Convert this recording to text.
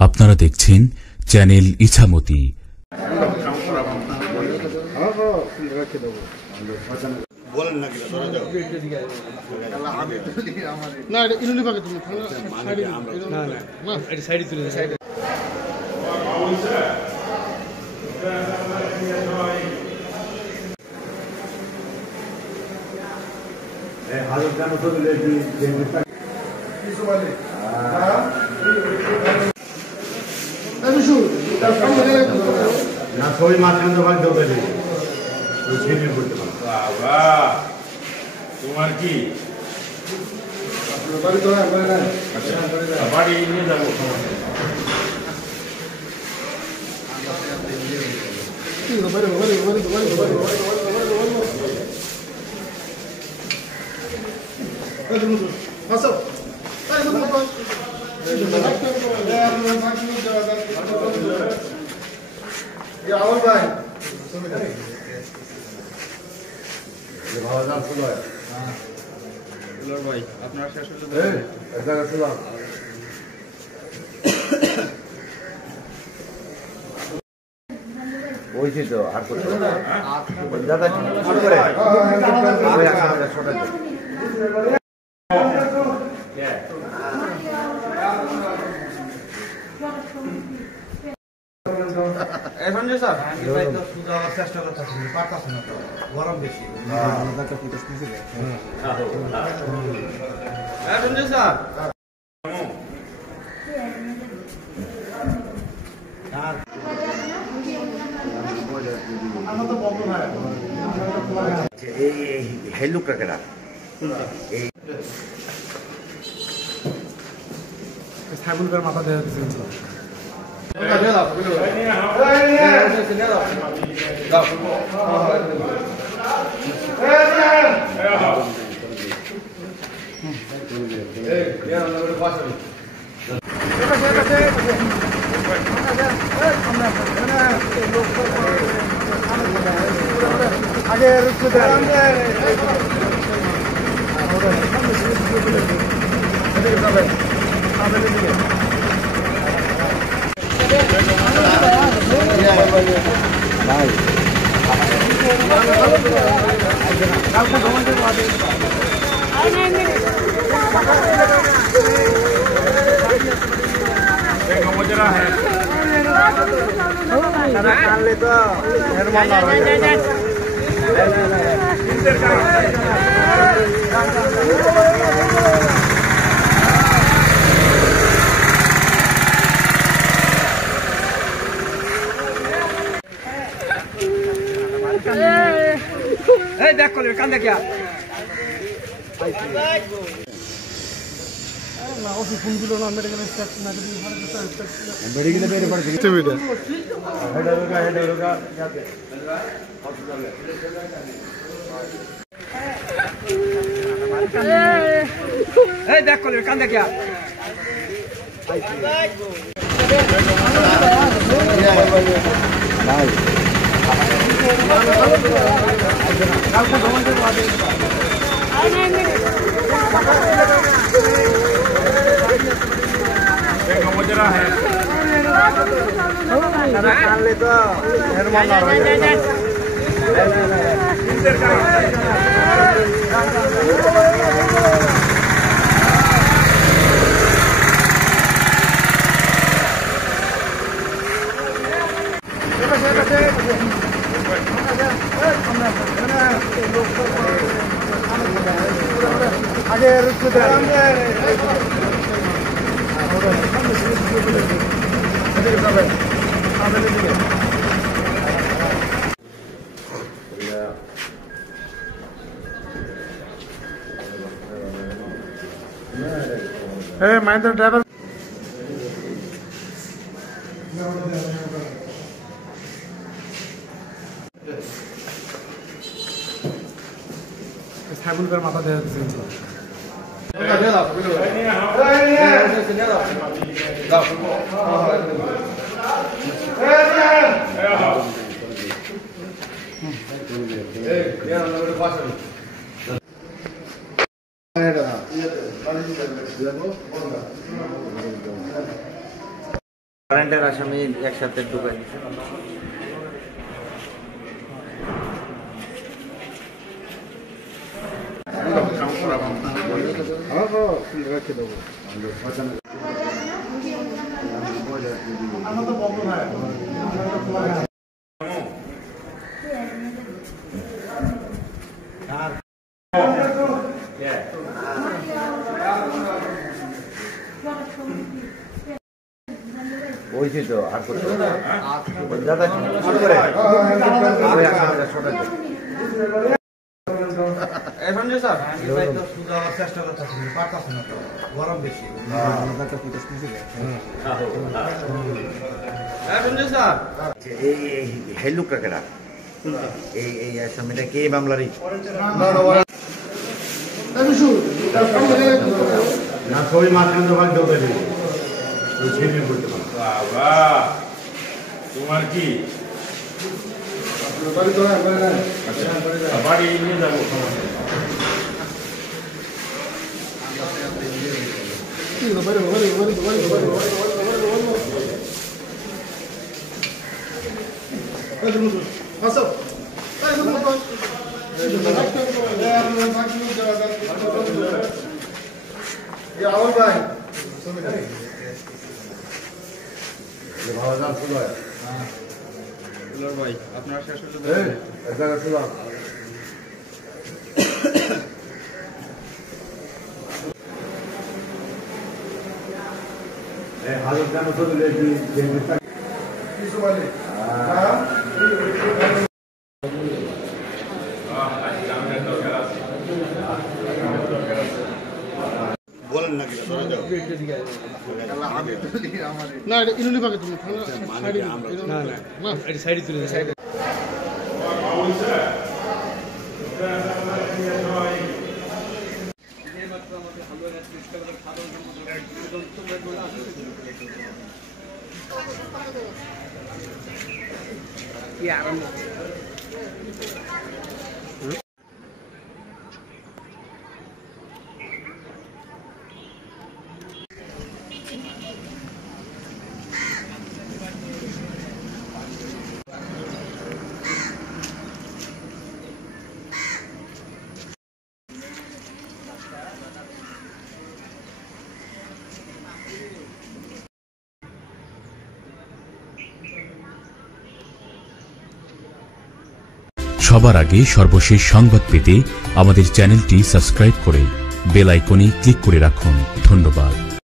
আপনারা দেখছেন চ্যানেল ইছামতি। বলেন না না এটা ইনুনি পাকে তুমি না এটা সাইডে তুলে সাইডে হাজার জান তো দিলে কিছু বলে না সবাই মাঝখান তো ভাগ দেবে বাবা তোমার কি বাড়ি নিয়ে যাবো ভাই আপনার শেষ হয়েছে তো আর চেষ্টা করতেছি পারতাছি না তো গরম বেশি এই লোকটা কেনা এই ছাগলকার মাথা দেওয়া আগে দেখ করে কান দেখিয়া ফোনগুলো না মেডিকেল স্টাফ না মেডিকেলে বের করে দিতে হবে এই দেখ করে কান দেখিয়া আগে মাইন্দ্র ড্রাইভার ছাগলকার মাথা দেওয়া কারেন্টের আসামি একসাথে ঢুকাই দিচ্ছে। ওইছি তো আর করতে দাদা করে চেষ্টা করতেছি পারতাছি না তো গরম বেশি এই লোকটা কেনা এই আসামিটা কে মামলারই না সবই মাঝখানে তো ভাগ দেবে তোমার কি বাড়ি নিয়ে যাবো ভাই ভাই আপনার শেষ বলেন না না এটা ইনুলি পাকে তুমি না এটা সাইডে তুলে সাইডে কি আরাম সবার আগে সর্বশেষ সংবাদ পেতে আমাদের চ্যানেলটি সাবস্ক্রাইব করে বেল আইকনে ক্লিক করে রাখুন। ধন্যবাদ।